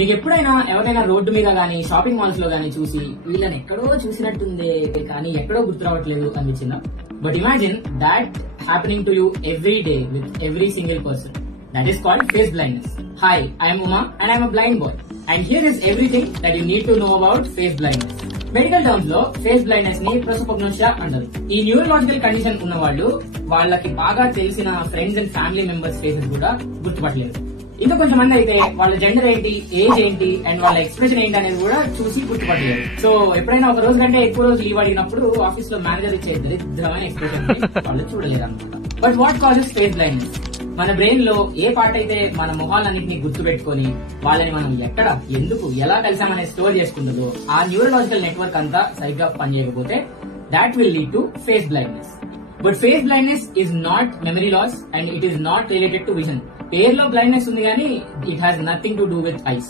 మీకు ఎప్పుడైనా ఎవరైనా రోడ్డు మీద గానీ షాపింగ్ మాల్స్ లో గానీ చూసి వీళ్ళని ఎక్కడో చూసినట్టుందే కానీ ఎక్కడో గుర్తు రావట్లేదు అనిపించిందా? But imagine that happening to you every day with every single person. That is called face blindness. Hi, I am Uma and I am a blind boy. And here is everything that you need to know about face blindness. Medical terms లో face blindness ని ప్రొసోపగ్నోసియా అంటారు. ఈ neurological condition ఉన్న వాళ్ళు వాళ్ళకి బాగా తెలిసిన friends and family members faces కూడా గుర్తుపట్టలేరు. ఇంకా కొంతమంది అయితే వాళ్ళ జెండర్ ఏంటి, ఏజ్ ఏంటి అండ్ వాళ్ళ ఎక్స్ప్రెషన్ ఏంటి అనేది కూడా చూసి గుర్తుపట్టలేరు. సో ఎప్పుడైనా ఒక రోజు కంటే ఎక్కువ రోజు లీవ్ అడిగినప్పుడు ఆఫీస్ లో మేనేజర్ ఇచ్చే దరిద్రమైన ఎక్స్ప్రెషన్ వాళ్ళు చూడలేరు అనమాట. But what causes face blindness? మన బ్రెయిన్ లో ఏ పార్ట్ అయితే మన మొహాలన్నింటినీ గుర్తు పెట్టుకుని వాళ్ళని మనం ఎక్కడ, ఎందుకు, ఎలా కలిసామనే స్టోర్ చేసుకుంటుందో ఆ న్యూరలాజికల్ నెట్వర్క్ అంతా సరిగ్గా పనిచేయకపోతే that will lead to face blindness. But face blindness is not memory loss and it is not related to vision. పేరులో బ్లైండ్నెస్ ఉంది కానీ it has nothing to do with ice.